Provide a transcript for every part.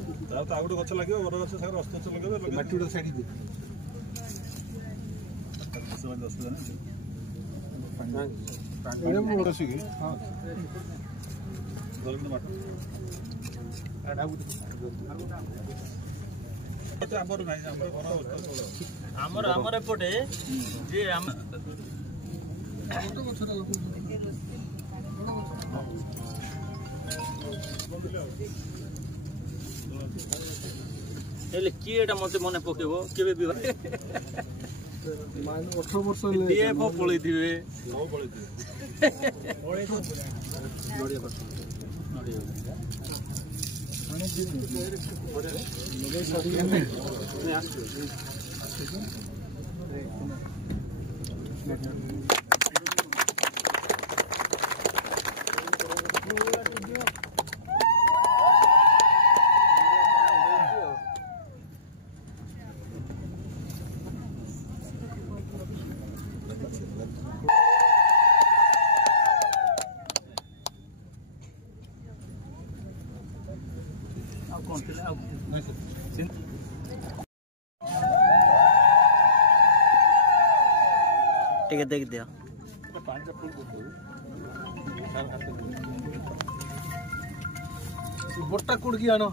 तो आउट गछ लगे बर गछ सागर अस्त गछ लगे माटी उड़ा साइड दे एडम बड़ सिगे हां गलत माटी आडा अच्छा हमर नाही हमर हमर एपटे जे हम फोटो गछरा लोक किए मत मन पकेब के मान 18 वर्ष डीएफ पळै थिबे ठीक है देख दिया बोटा कुड़ गया ना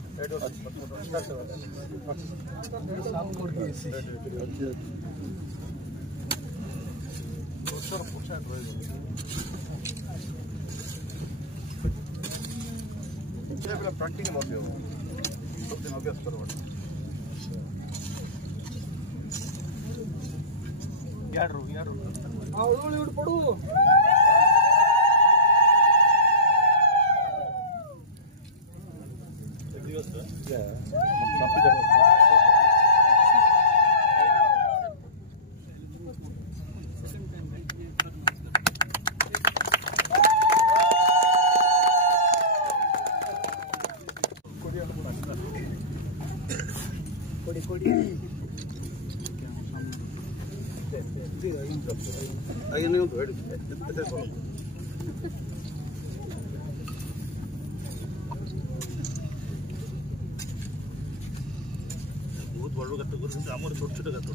साफ कुड़ गई सी बोटर पोछा रह गया ये प्रैक्टिस मत हो सब दिन अभ्यास करो यार आवळी उड पडू एक दिवस या माफी दे कोडी आगे नहीं भेड़ ऐसे बोलो बहुत बड़ गात करछन हमर छोट छोट गात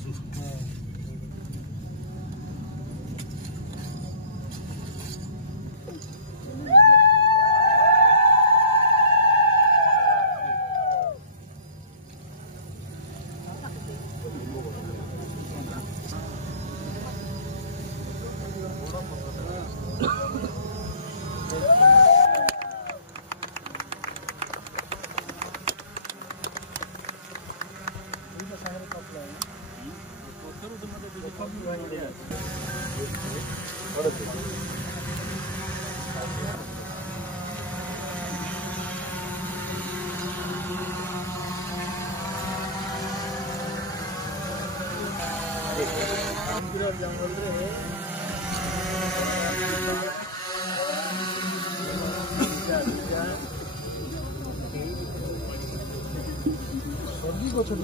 सब जंगल रे सभी को छोड़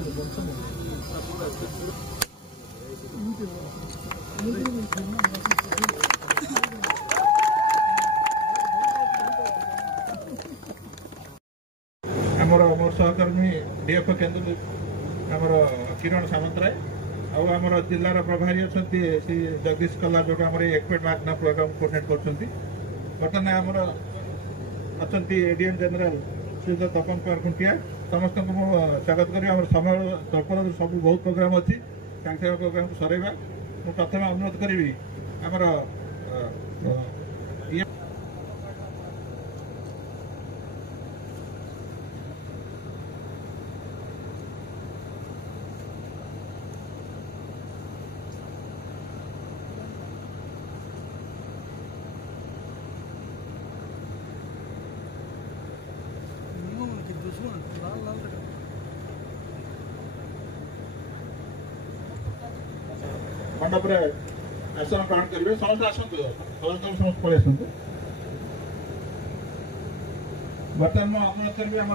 मोर सहकर्मी डीएफ केन्द्र किरण सामंतराय आमर जिलार प्रभारी अच्छा श्री जगदीश कला जो आम एक्सपर्ट मार्कना प्रोग्राम कोर्डिनेट कर बर्तमान आमर अच्छा एडीएम जनरल श्री तपन कुमार खुंटिया समस्त को स्वागत करी समय तर्पण सब बहुत प्रोग्राम अच्छी सांगे प्रोग्राम को सरवा मुझे प्रथम अनुरोध करी आमर मंडप आसन ग्रहण करेंगे समस्त आसतु समस्त पलि आसतु बर्तमान अनुरोध करी आम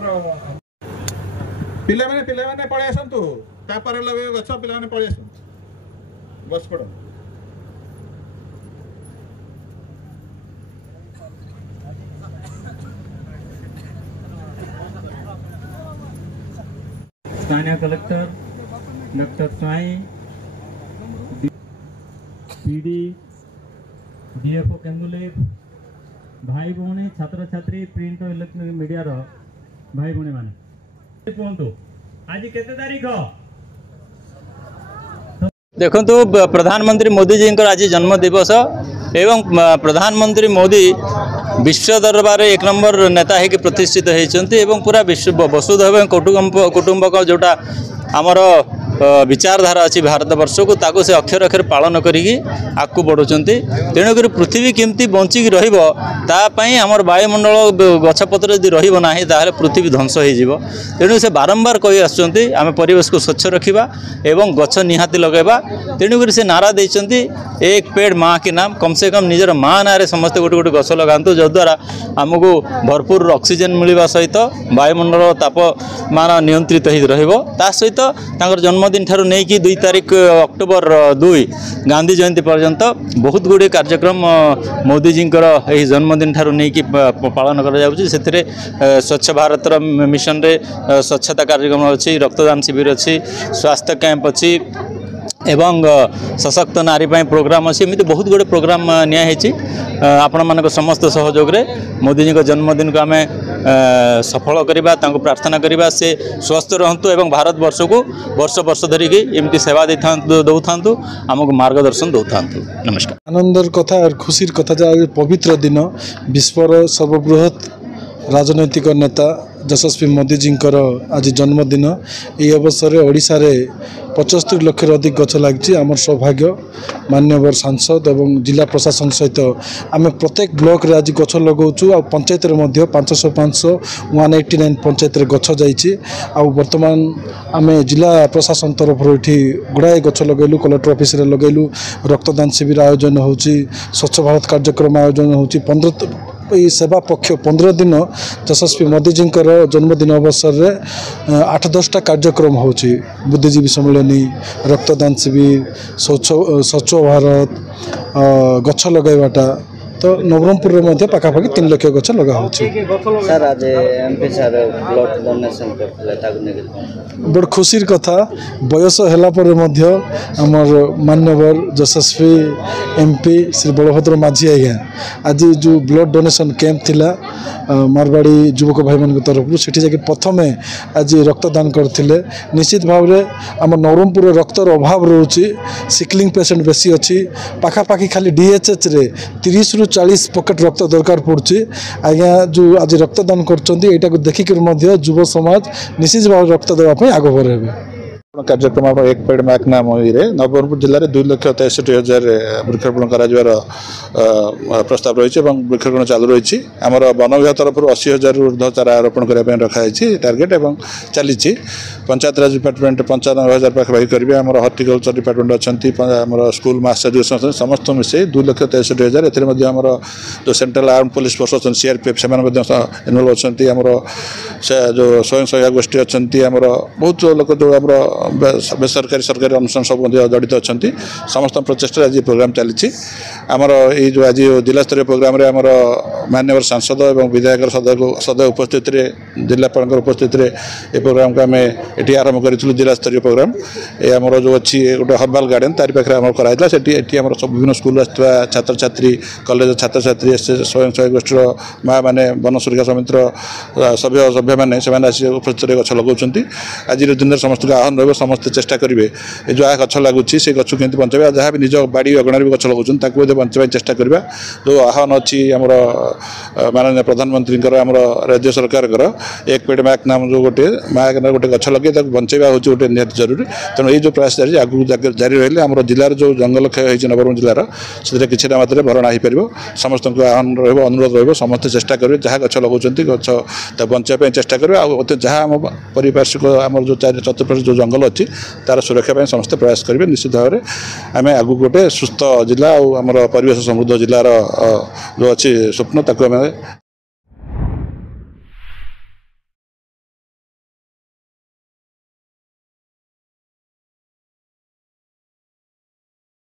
पे पलि आसतु लगे गछ पे पलि आस बस पड़ स्थानीय कलेक्टर डॉक्टर स्वाई पीडी डीएफओ केन्दुलेर भाई भौणी छात्र छात्री प्रिंट और इलेक्ट्रॉनिक मीडिया भाई भौणी माने कहतु आज केते तारीख देखो प्रधानमंत्री मोदी जी आज जन्म दिवस एवं प्रधानमंत्री मोदी विश्व दरबार एक नंबर नेता है कि प्रतिष्ठित होती पूरा विश्व वसुधैव कुटुंबक जोटा आमर विचारधारा अच्छी भारत वर्ष को ताको से अक्षर अक्षर पालन करी आगू बढ़ुंट तेणुक पृथ्वी केमती बंचिकी रही आमर वायुमंडल गछपत्र यदि रहा ताहले पृथ्वी ध्वंस हो तेणु से बारंबार कही आम परिवेश को स्वच्छ रखा एवं गछ निहाती लगेगा तेणुक से नारा देते एक पेड़ माँ के नाम कम से कम निजर माँ ना समस्ते गोटे गोटे गछ लगातु जद्वारा आमको भरपूर ऑक्सीजन मिलवा सहित वायुमंडल तापमान नियंत्रित हो सहित जन्मदिन ठारू नहीं कि 2 तारीख अक्टोबर 2 गांधी जयंती पर्यंत बहुत गुड़े कार्यक्रम मोदी जी जन्मदिन ठारू नहीं कि पालन कर स्वच्छ भारत मिशन रे स्वच्छता कार्यक्रम अच्छी रक्तदान शिविर अच्छी स्वास्थ्य कैंप अच्छी एवं सशक्त नारी प्रोग्राम अच्छी एमती बहुत गुड़े प्रोग्राम नियाई आपण मान समस्त सहयोग रे मोदी जी जन्मदिन को आम सफल करवा प्रार्थना करवा से स्वस्थ रहतु एवं भारत वर्ष को वर्ष वर्ष धरिकी एमती सेवा दौ था आमको मार्गदर्शन दौ था। नमस्कार। आनंदर कथा और खुशीर कथा आज पवित्र दिन विश्वर सर्वबृहत राजनैतिक नेता यशस्वी मोदी जी आज जन्मदिन ये अवसर में ओडिशा रे 75 लाख अधिक गछ लगी आम सौभाग्य मान्यवर सांसद एवं जिला प्रशासन सहित आम प्रत्येक ब्लॉक रे आज गछ लगाऊँ आ पंचायत 500 189 पंचायत गछ जावर्तमान आम जिला प्रशासन तरफ ये गुड़ाए गछ लगेलु कलेक्टर ऑफिस रे लगेलु रक्तदान शिविर आयोजन हो स्वच्छ भारत कार्यक्रम आयोजन हो 15 सेवा पक्ष 15 दिन यशस्वी मोदी जी जन्मदिन अवसर में 8-10टा कार्यक्रम हो बुद्धिजीवी सम्मेलनी रक्तदान शिविर स्वच्छ भारत गछ लगेबाटा तो नवरंगपुर में पाखापाखि 3 लाख गछ लगा सर आज एमपी सर ब्लड डोनेशन करते बड़ खुशीर कथा बयस है आमर मान्यवर यशस्वी एमपी श्री बलभद्र माझी आज्ञा आज जो ब्लड डोनेशन कैंप थिला मारवाड़ी युवक भाई मान तरफ से जाकि प्रथम आज रक्तदान करते निश्चित भाव में आम नवरंगपुर रक्तर अभाव रोचे सिकलिंग पेसेंट बेसी अच्छी पाखापाखि खाली डीएचएच रे 30 ରୁ 40 पकेट रक्त दरकार पड़ुछि आज्ञा जो आज रक्तदान कर देखिक युव समाज निश्चित भाव रक्त देवाई आग बढ़े कार्यक्रम एक पेड़ मैक नाम नवरंगपुर जिले में 2,63,000 वृक्षारोपण कर प्रस्ताव रही वृक्षारोपण चालू रही आमर वन विभाग तरफ 80,000 ऊर्ध्व चारा रोपण करने रखाई टार्गेट और चली पंचायत राज डिपार्टमेंट 95,000 पाखापाखि करेंगे आम हर्टिकलचर डिपार्टमेंट अच्छा स्कूल मास एजुकेशन समस्त मिसे 2,63,000 एमर जो सेंट्रल आर्म पुलिस फोर्स अच्छा सीआरपीएफ से इनवल्व अच्छा जो स्वयं सहायक गोष्ठी अच्छा बहुत लोग जो आम बेसरकारी सरकारी अनुष्ठान सब जड़ित अच्छा समस्त प्रचेषा आज प्रोग्राम चली आमर ये जो आज जिला स्तरीय प्रोग्राम रे आमर मान्यवर सांसद और विधायक सदैव उपस्थित जिलापाल उपस्थित ये प्रोग्राम को आम ये आरंभ करूँ जिला स्तरीय प्रोग्राम ये आमर जो अच्छी गोटे हर्बाल गार्डन तारी पाखे आम कराइला से सब विभिन्न स्कूल आसवा छात्र छात्री कॉलेज छात्र छात्री स्वयं सहायक गोष्ठी माँ मैंने वन सुरक्षा समितिर सभ्य मैंने उपस्थित गछ लगाऊँ आज दिन में समस्त आह्वान रही समस्त चेष्टा करेंगे जो गछ लगुच से गछ के बचाइबा जहाँ भी निज बाड़ी अगणार भी गछ लगाऊँ बचाई चेष्टा करवा जो आह्वान अच्छी आमर माननीय प्रधानमंत्री राज्य सरकार एक पेड़ मैक नाम जो गोटे मैक गोटे गछ लगे बचाइबा हूँ गोटे निहाती जरूरी तेणु ये जो प्रयास जारी आगू जारी रही आम जिलार जो जंगल क्षय होती नवरंगपुर जिलार से किसी मात्रा भरणा हो पार समस्त आह्वान अनुरोध रही समस्त चेष्टा करेंगे जहाँ गछ लगाऊँ गछ बचाई चेष्टा करेंगे जहाँ आम पारिपार्श्विक आम जो चतुर्पार्श्व जो जंगल अच्छी तार सुरक्षा समस्त प्रयास करेंगे निश्चित भाव में आम आगू गोटे सुस्थ जिला और आम परिवेश समृद्ध जिलार जो अच्छी स्वप्न ताकू आम